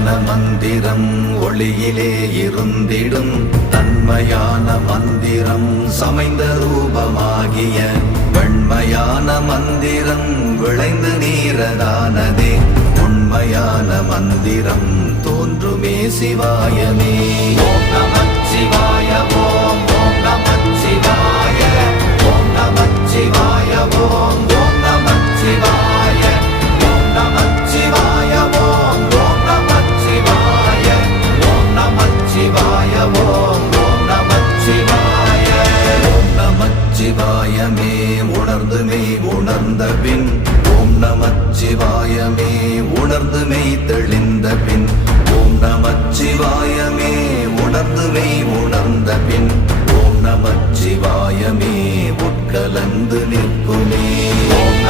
உண்மையான மந்திரம் ஒளியிலே இருந்திடும் தன்மையான மந்திரம் சமைந்த ரூபமாகிய வெண்மையான மந்திரம் விளைந்து நீரதானதே உண்மையான மந்திரம் தோன்றுமே சிவாயமே. ஓம் நமச்சிவாய ஓம் ஓம் நமச்சிவாய ஓம் நமச்சிவாய ஓம் ஓம் நமச்சிவாய ஓம் நமச்சிவாய ஓம் ஓம் நமச்சிவாய ஓம் நமச்சிவாய ஓம் ஓம் நமச்சிவாய. ஓம் நமச்சிவாயமே உணர்ந்துமே உணர்ந்த பின் ஓம் நமச்சிவாயமே உணர்ந்துமே தெளிந்த பின் ஓம் நமச்சிவாயமே உணர்ந்துமே உணர்ந்த பின் ஓம் நமச்சிவாயமே உட்கலந்து நிற்குமே. ஓம்